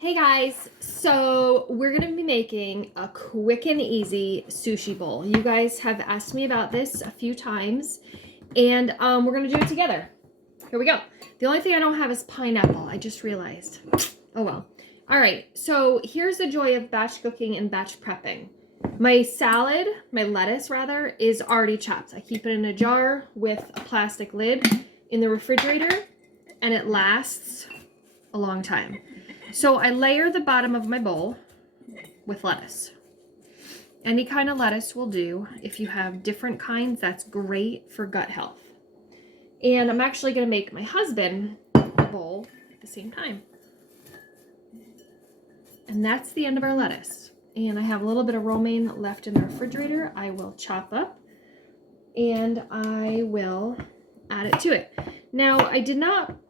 Hey guys, so we're going to be making a quick and easy sushi bowl. You guys have asked me about this a few times, and we're going to do it together. Here we go. The only thing I don't have is pineapple. I just realized. Oh well. All right, so here's the joy of batch cooking and batch prepping. My salad, my lettuce rather, is already chopped. I keep it in a jar with a plastic lid in the refrigerator, and it lasts a long time. So I layer the bottom of my bowl with lettuce. Any kind of lettuce will do. If you have different kinds, that's great for gut health. And I'm actually going to make my husband a bowl at the same time. And that's the end of our lettuce. And I have a little bit of romaine left in the refrigerator. I will chop up and I will add it to it. Now, I didn't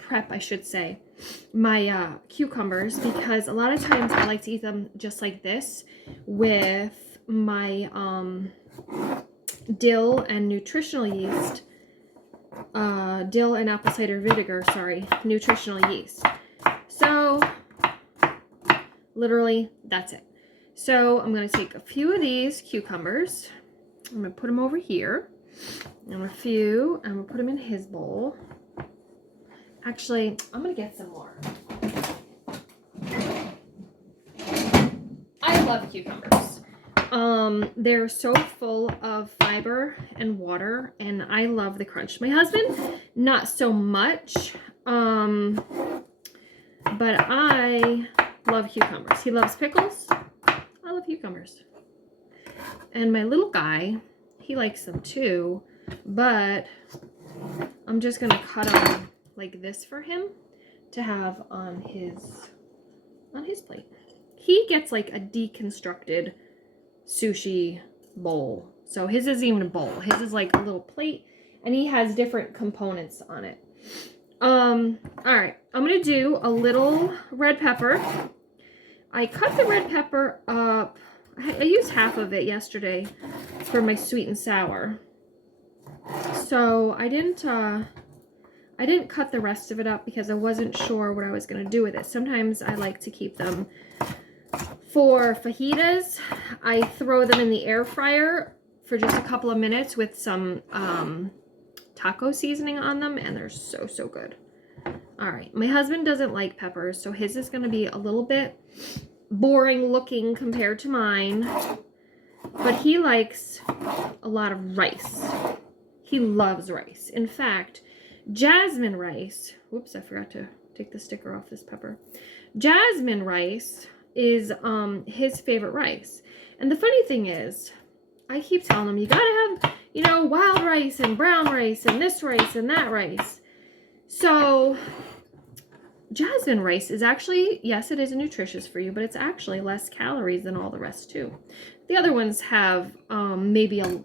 prep, I should say, my cucumbers because a lot of times I like to eat them just like this with my dill and nutritional yeast. Dill and apple cider vinegar, nutritional yeast. So, literally, that's it. So, I'm going to take a few of these cucumbers. I'm going to put them over here. And a few, I'm going to put them in his bowl. Actually, I'm going to get some more. I love cucumbers. They're so full of fiber and water, and I love the crunch. My husband, not so much, but I love cucumbers. He loves pickles. I love cucumbers. And my little guy, he likes them too, but I'm just going to cut them like this for him to have on his plate. He gets like a deconstructed sushi bowl. So his isn't even a bowl. His is like a little plate and he has different components on it. All right, I'm going to do a little red pepper. I cut the red pepper up. I used half of it yesterday for my sweet and sour. So I didn't cut the rest of it up because I wasn't sure what I was going to do with it. Sometimes I like to keep them for fajitas. I throw them in the air fryer for just a couple of minutes with some taco seasoning on them, and they're so good. All right, my husband doesn't like peppers, so his is going to be a little bit boring looking compared to mine, but he likes a lot of rice. He loves rice. In fact, jasmine rice, whoops, I forgot to take the sticker off this pepper. Jasmine rice is his favorite rice. And the funny thing is, I keep telling him, you gotta have, wild rice and brown rice and this rice and that rice. So, jasmine rice is actually, yes, it is nutritious for you, but it's actually less calories than all the rest too. The other ones have maybe a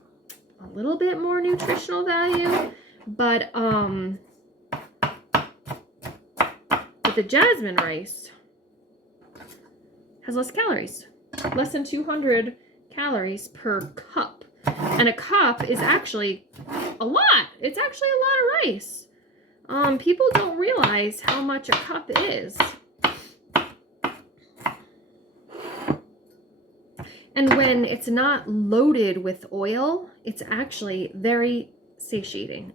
little bit more nutritional value, but the jasmine rice has less calories, less than 200 calories per cup, and a cup is actually a lot. It's actually a lot of rice. People don't realize how much a cup is. And when it's not loaded with oil, it's actually very satiating.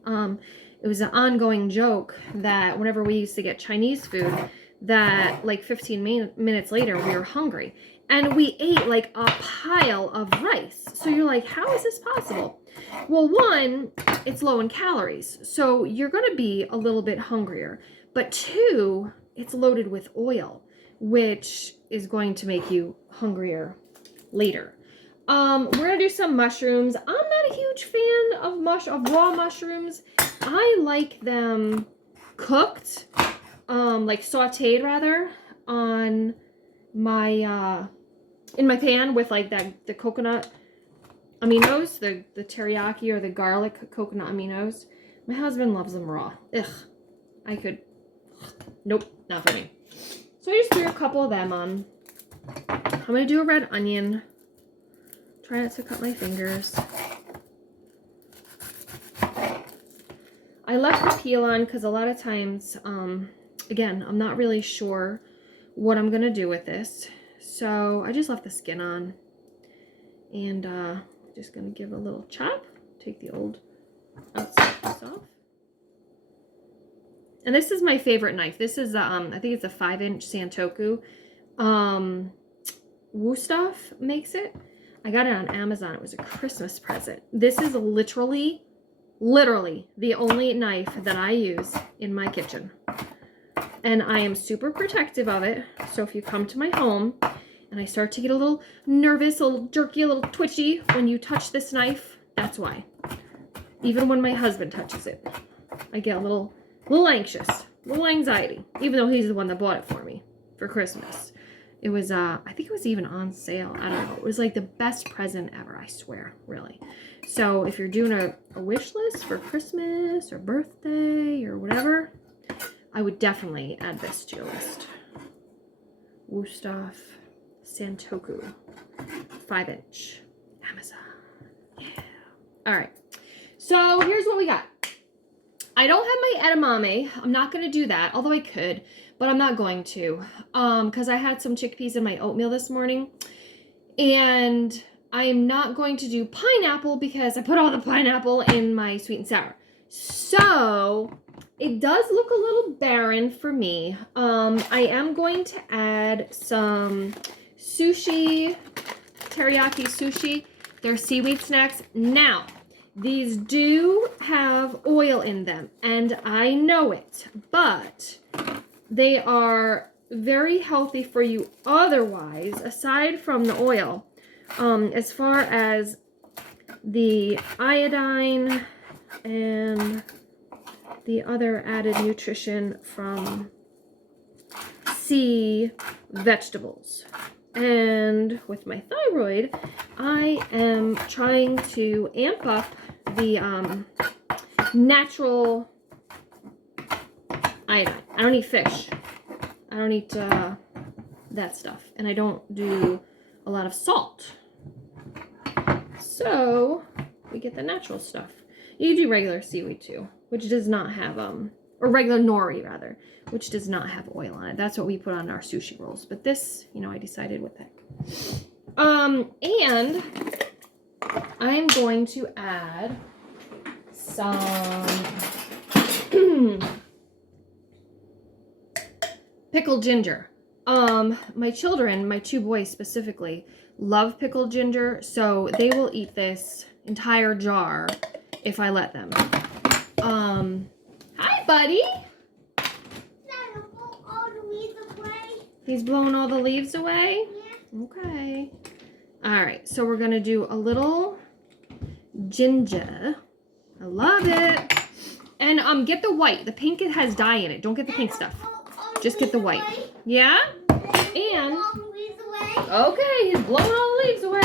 It was an ongoing joke that whenever we used to get Chinese food, that like 15 minutes later, we were hungry. And we ate like a pile of rice. So you're like, how is this possible? Well, one, it's low in calories. So you're going to be a little bit hungrier. But two, it's loaded with oil, which is going to make you hungrier later. We're gonna do some mushrooms. I'm not a huge fan of raw mushrooms. I like them cooked, like sauteed rather, on my in my pan with like the coconut aminos, the teriyaki or the garlic coconut aminos. My husband loves them raw. Ugh, nope, not for me. So I just threw a couple of them on. I'm going to do a red onion. Try not to cut my fingers. I left the peel on because a lot of times, again, I'm not really sure what I'm going to do with this. So I just left the skin on. And just going to give it a little chop. Take the old outside piece off. And this is my favorite knife. This is, I think it's a 5-inch Santoku. Wusthof makes it. I got it on Amazon. It was a Christmas present. This is literally the only knife that I use in my kitchen. And I am super protective of it. So if you come to my home and I start to get a little nervous, a little jerky, a little twitchy when you touch this knife, that's why. Even when my husband touches it, I get a little anxious, a little anxiety, even though he's the one that bought it for me for Christmas. It was, I think it was even on sale. I don't know. It was like the best present ever, I swear, really. So if you're doing a wish list for Christmas or birthday or whatever, I would definitely add this to your list. Wusthof Santoku, 5-inch, Amazon. Yeah. All right. So here's what we got. I don't have my edamame. I'm not going to do that, although I could, but I'm not going to, because I had some chickpeas in my oatmeal this morning, and I am not going to do pineapple because I put all the pineapple in my sweet and sour. So it does look a little barren for me. I am going to add some sushi, teriyaki sushi. They're seaweed snacks. Now, these do have oil in them, and I know it, but they are very healthy for you otherwise, aside from the oil. As far as the iodine and the other added nutrition from sea vegetables. And with my thyroid, I am trying to amp up the natural iodine. I don't eat fish. I don't eat that stuff. And I don't do a lot of salt. So we get the natural stuff. You do regular seaweed too, which does not have, or regular nori rather, which does not have oil on it. That's what we put on our sushi rolls. But this, you know, I decided what the heck. And I'm going to add some pickled ginger. My children, my 2 boys specifically, love pickled ginger, so they will eat this entire jar if I let them. Hi, buddy. He's blowing all the leaves away? Yeah. Okay. All right, so we're going to do a little ginger. I love it. And get the white. The pink, it has dye in it. Don't get the pink stuff. Just get the white. Yeah? And, okay, he's blowing all the leaves away.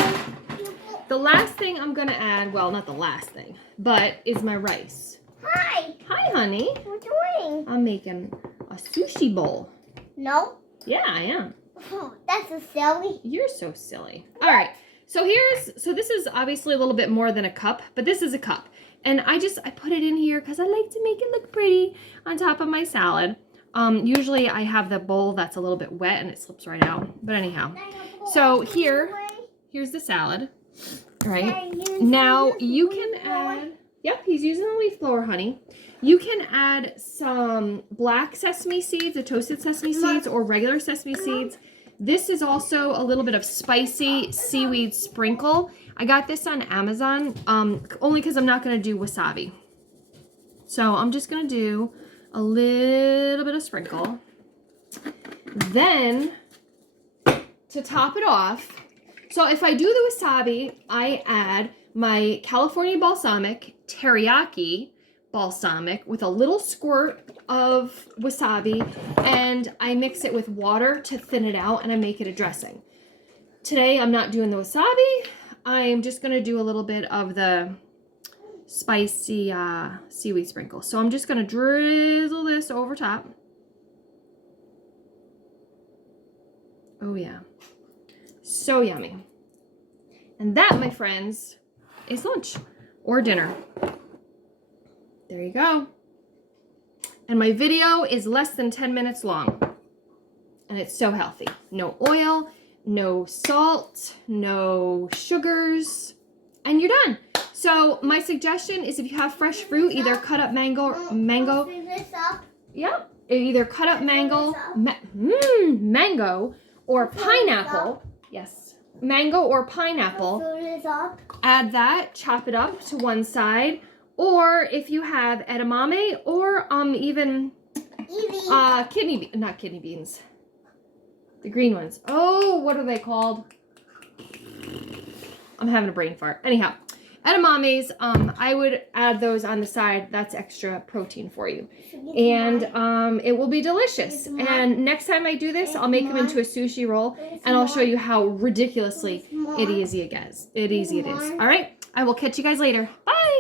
The last thing I'm going to add, well, not the last thing, but is my rice. Hi. Hi, honey. What are you doing? I'm making a sushi bowl. No. Yeah, I am. Oh, that's so silly. You're so silly. All right. So this is obviously a little bit more than a cup, but this is a cup. And I put it in here because I like to make it look pretty on top of my salad. Usually I have the bowl that's a little bit wet and it slips right out. But anyhow, so here's the salad. All right. Now you can add, yep, he's using the leaf blower, honey. You can add some black sesame seeds, the toasted sesame seeds, or regular sesame seeds. This is also a little bit of spicy seaweed sprinkle. I got this on Amazon, only because I'm not going to do wasabi. So I'm just going to do a little bit of sprinkle. Then, to top it off, so if I do the wasabi, I add my California balsamic teriyaki balsamic with a little squirt of wasabi, and I mix it with water to thin it out, and I make it a dressing. Today I'm not doing the wasabi. I'm just going to do a little bit of the spicy seaweed sprinkle. So I'm just going to drizzle this over top. Oh yeah, so yummy. And that, my friends, is lunch or dinner. There you go. And my video is less than 10 minutes long. and it's so healthy. No oil, no salt, no sugars, and you're done. So my suggestion is if you have fresh fruit, either cut up mango. Fill this up. Yep. Either cut up mango, mango or pineapple. Yes. Mango or pineapple. Fill this up. Add that, chop it up to one side. Or if you have edamame or even not kidney beans. The green ones. Oh, what are they called? I'm having a brain fart. Anyhow, edamames, I would add those on the side. That's extra protein for you. And it will be delicious. And next time I do this, I'll make them into a sushi roll, and I'll show you how ridiculously easy it is. All right, I will catch you guys later. Bye.